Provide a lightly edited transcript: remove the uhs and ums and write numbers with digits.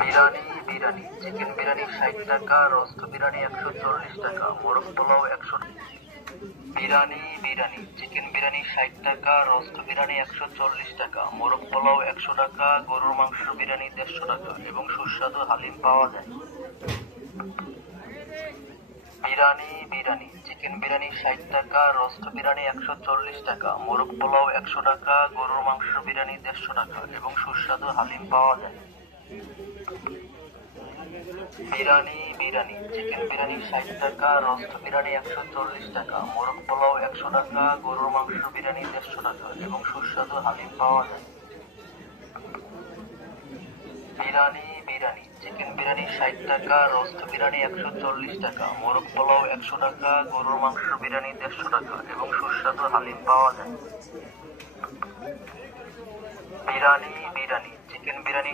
Biryani biryani chicken biryani ৬০ টাকা, roast biryani ১৪০ টাকা, মোরগ পোলাও ১০০ টাকা। বিরিয়ানি বিরিয়ানি চিকেন বিরিয়ানি ৬০ টাকা, রোস্ট বিরিয়ানি ১৪০ টাকা, মোরগ পোলাও ১০০ টাকা, গরুর মাংস বিরিয়ানি ১৫০ টাকা এবং সুস্বাদু হালিম পাওয়া যায়। বিরিয়ানি বিরিয়ানি চিকেন বিরিয়ানি ৬০ টাকা, রোস্ট বিরিয়ানি ১৪০ টাকা, মোরগ পোলাও ১০০ টাকা, গরুর মাংস বিরিয়ানি ১৫০ টাকা এবং সুস্বাদু হালিম পাওয়া যায়। বিরিয়ানি বিরিয়ানি চিকেন বিরিয়ানি ৬০ টাকা, রোস্ট বিরিয়ানি ১৪০ টাকা, মোরগ পোলাও ১০০ টাকা, গরুর মাংস বিরিয়ানি ১৫০ টাকা এবং সুস্বাদু হালিম পাওয়া যায়। বিরিয়ানি বিরিয়ানি চিকেন বিরিয়ানি ৬০ টাকা, রোস্ট বিরিয়ানি ১৪০ টাকা, মোরগ পোলাও ১০০ টাকা, গরুর মাংস বিরিয়ানি ১৫০ টাকা এবং সুস্বাদু হালিম পাওয়া যায়। বিরিয়ানি বিরিয়ানি চিকেন বিরিয়ানি